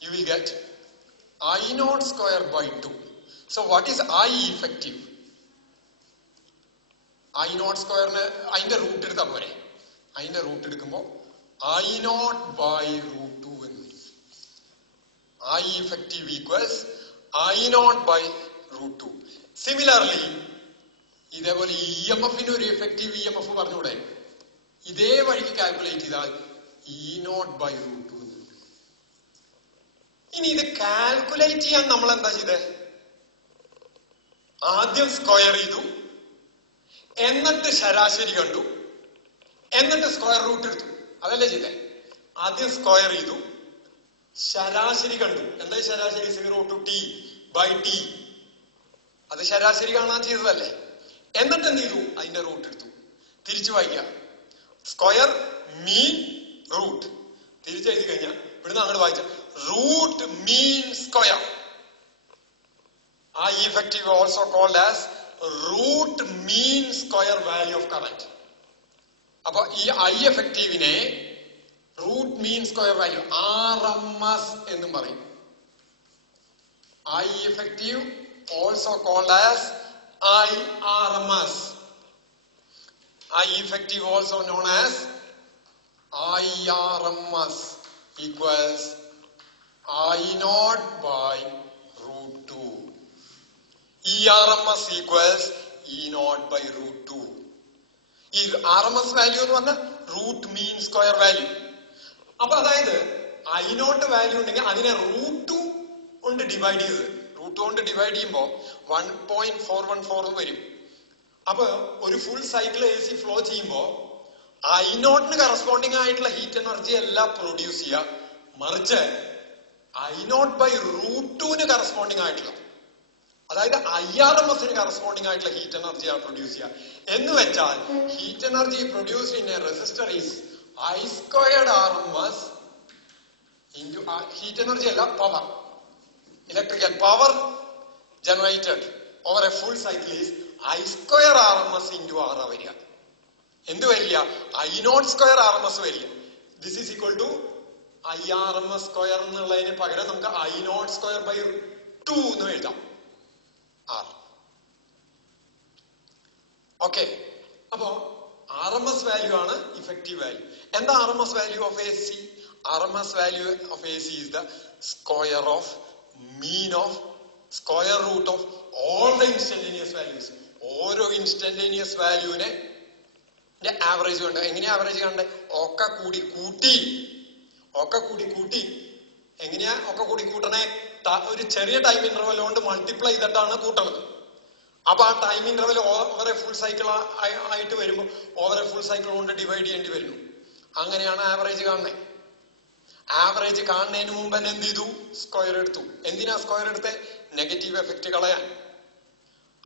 You will get I not square by 2. So what is I effective? I not സ്ക്വയറിന് അതിന്റെ റൂട്ട് എടുത്താൽ പോരെ. അതിന്റെ root എടുക്കുമ്പോൾ ഐ നോട്ട് ബൈ √2 എന്ന് വരും. I effective equals I nought by √2. Similarly ഇതേപോലെ EMFന് ഒരു എഫക്റ്റീവ് EMF പറഞ്ഞുകൂടെ? ഇതേ വഴിക്ക് കാൽക്കുലേറ്റ് ചെയ്താൽ E0/√2. ഇനി ഇത് കാൽക്കുലേറ്റ് ചെയ്യാൻ നമ്മൾ എന്താ ചെയ്തേ? ആദ്യം സ്ക്വയർ ചെയ്തു, എന്നിട്ട് ശരാശരി കണ്ടു, എന്നിട്ട് സ്ക്വയർ റൂട്ട് എടുത്തു. അതല്ലേ ചെയ്തേ? ആദ്യം സ്ക്വയർ ചെയ്തു, ശരാശരി കണ്ടു. എന്താ ശരാശരി? 0 to t/t. അത് ശരാശരി കാണാൻ ചെയ്തതല്ലേ. എന്നിട്ട് എന്ത് ചെയ്തു? അതിന്റെ റൂട്ട് എടുത്തു. തിരിച്ചു വായിക്കാം. സ്ക്വയർ മീൻ റൂട്ട് തിരിച്ചെഴുതി കഴിഞ്ഞാൽ ഇവിടുന്ന് അങ്ങോട്ട് വായിച്ച root mean square. I effective also called as root mean square value of current. അപ്പൊ ഈ ഐ എഫക്റ്റീവിനെ root mean square value RMS എന്നും പറയും. I effective also called as IRMS. I effective also known as IRMS equals I0 by √2. ERMS equals E0 by √2. ഈ RMS value എന്ന് പറഞ്ഞാൽ root mean square value. അപ്പൊ അതായത് I0 value ഉണ്ടെങ്കിൽ അതിനെ √2 കൊണ്ട് ഡിവൈഡ് ചെയ്ത്, √2 കൊണ്ട് ഡിവൈഡ് ചെയ്യുമ്പോൾ 1.414 വരും. അപ്പൊ ഒരു ഫുൾ സൈക്കിൾ AC ഫ്ലോ ചെയ്യുമ്പോൾ I0 കറസ്പോണ്ടിങ് ആയിട്ടുള്ള ഹീറ്റ് എനർജി അല്ല പ്രൊഡ്യൂസ് ചെയ്യുക, മറിച്ച് I0/√2 കറസ്പോണ്ടിങ് ആയിട്ടുള്ള, അതായത് IRMS കറസ്പോണ്ടിങ് ആയിട്ടുള്ള ഹീറ്റ് എനർജിയാണ് പ്രൊഡ്യൂസ് ചെയ്യുക. എന്ന് വെച്ചാൽ heat energy produced in a resistor is I² RMS into heat energy അല്ല, power, electrical power generated over a full cycle is I² RMS into R വരിക. എന്ത് വരില്ല? I0² RMS വരില്ല. This is equal to IRMS square എന്നുള്ളതിന് പകരം നമുക്ക് I0²/2 എന്ന് എഴുതാം. R. ഓക്കെ. അപ്പോ RMS വാല്യൂ ആണ് ഇഫക്റ്റീവ് വാല്യൂ. എന്താ RMS value of AC? RMS value of AC is the square of mean of square root of all the instantaneous values. ഓരോ instantaneous വാല്യൂവിനെ average കണ്ട. എങ്ങനെയാ ആവറേജ് കണ്ടേ? ഒക്കെ കൂടി കൂട്ടി എങ്ങനെയാ ഒക്കെ കൂടി കൂട്ടണേ? ഒരു ചെറിയ ടൈം ഇന്റർവെൽ കൊണ്ട് മൾട്ടിപ്ലൈ ചെയ്തിട്ടാണ് കൂട്ടണത്. അപ്പൊ ആ time interval over a full cycle ആയിട്ട് വരുമ്പോൾ ഓവർ എ ഫുൾ സൈക്കിൾ കൊണ്ട് ഡിവൈഡ് ചെയ്യേണ്ടി വരുന്നു. അങ്ങനെയാണ് ആവറേജ് കാണുന്നത്. ആവറേജ് കാണുന്നതിന് മുമ്പ് തന്നെ എന്ത് ചെയ്തു? സ്ക്വയർ എടുത്തു. എന്തിനാ സ്ക്വയർ എടുത്തേ? നെഗറ്റീവ് എഫക്റ്റ് കളയാൻ.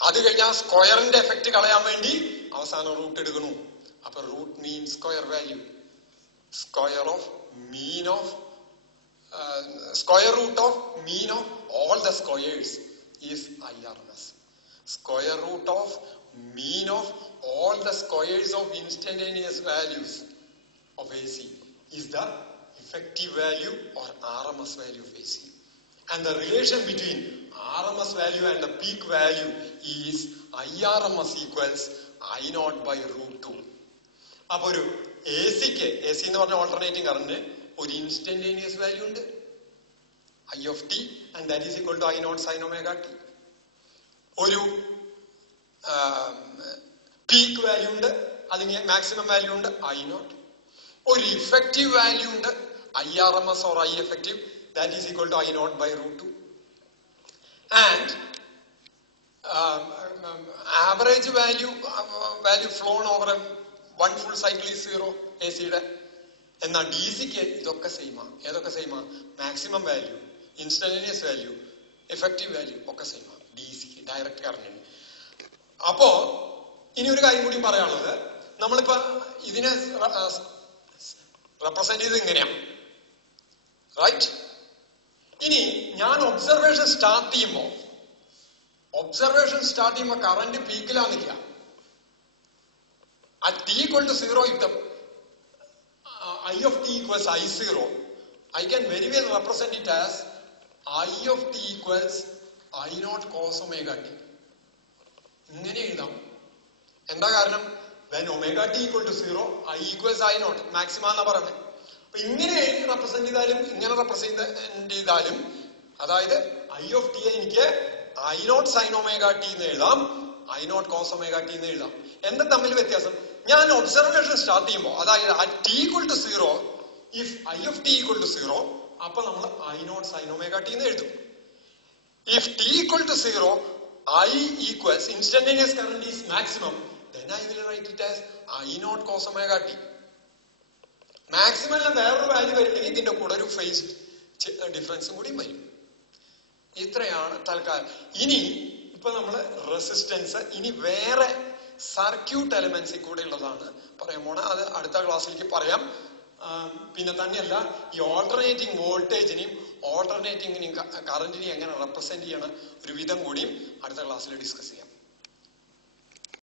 അത് കഴിഞ്ഞാൽ സ്ക്വയറിന്റെ എഫക്റ്റ് കളയാൻ വേണ്ടി അവസാനം റൂട്ട് എടുക്കണു. അപ്പൊ root mean square value, square of mean of square root of mean of all the squares is IRMS. Square root of mean of all the squares of instantaneous values of AC is the effective value or RMS value of AC. And the relation between RMS value and the peak value is IRMS equals I naught by root 2. അപ്പോൾ ഒരു AC എന്ന് പറഞ്ഞ alternating current ഒരു instantaneous value ഉണ്ട് I of t, and that is equal to I naught sin omega t. ഒരു peak value ഉണ്ട്, അല്ലെങ്കിൽ maximum value ഉണ്ട് I naught. ഒരു ഇഫക്റ്റീവ് വാല്യൂ ഉണ്ട് IRMS or I effective, that is equal to I naught by root 2. And average value flown over one full cycle is 0 AC യുടെ. എന്നാൽ DC-ക്ക് ഇതൊക്കെ സെയിമാ. ഏതൊക്കെ സെയിമാ? Maximum value, instantaneous value, effective value ഒക്കെ സെയിമാ DC-ക്ക്, ഡയറക്റ്റ് കറന്റിന്. അപ്പോ ഇനി ഒരു കാര്യം കൂടി പറയാനുള്ളത്, നമ്മളിപ്പോ ഇതിനെ റെപ്രസെന്റ് ചെയ്ത് ഇങ്ങനെയാ, റൈറ്റ്? ഇനി ഞാൻ ഒബ്സർവേഷൻ സ്റ്റാർട്ട് ചെയ്യുമ്പോ current പീക്കിലാന്നില്ല. At t equal to 0, if the I of t equals I0, I can very well represent it as I of t equals I naught cos omega t. ഇങ്ങനെ എഴുതാം. എന്താ കാരണം? When omega t equal to 0, I equals I naught, maximum എന്നാ പറയുന്നത്. അപ്പൊ ഇങ്ങനെ represent ചെയ്താലും ഇങ്ങനെ റെപ്രസെന്റ് ചെയ്താലും, അതായത് I of t എനിക്ക് I naught sin omega t എന്ന് എഴുതാം, I naught cos omega t എന്ന് എഴുതാം. എന്താ തമ്മിൽ വ്യത്യാസം? ഞാൻ ഒബ്സർവേഷൻ സ്റ്റാർട്ട് ചെയ്യുമ്പോൾ, അതായത് t equal to 0, if I of t equal to 0, അപ്പൊ നമ്മൾ I naught sin omega t എന്ന് എഴുതും. If t equal to 0, I equals instantaneous current is maximum, then I will write it as I naught cos omega t. Maximum വേറൊരു value വരുന്നെങ്കിൽ ഇതിന്റെ കൂടെ ഒരു face ഡിഫറൻസും കൂടി വരും. ഇത്രയാണ് തൽക്കാലം. ഇനി ഇപ്പൊ നമ്മള് റെസിസ്റ്റൻസ്, ഇനി വേറെ സർക്യൂട്ട് എലമെന്റ്സിൽ കൂടെ ഉള്ളതാണ് പറയാൻ പോണ. അത് അടുത്ത ക്ലാസ്സിലേക്ക് പറയാം. പിന്നെ തന്നെയല്ല, ഈ ഓൾട്ടർനേറ്റിംഗ് വോൾട്ടേജിനെയും ഓൾട്ടർനേറ്റിംഗ് കറന്റിനെയും എങ്ങനെ റെപ്രസെന്റ് ചെയ്യണം ഒരു വിധം കൂടിയും അടുത്ത ക്ലാസ്സിൽ ഡിസ്കസ് ചെയ്യാം.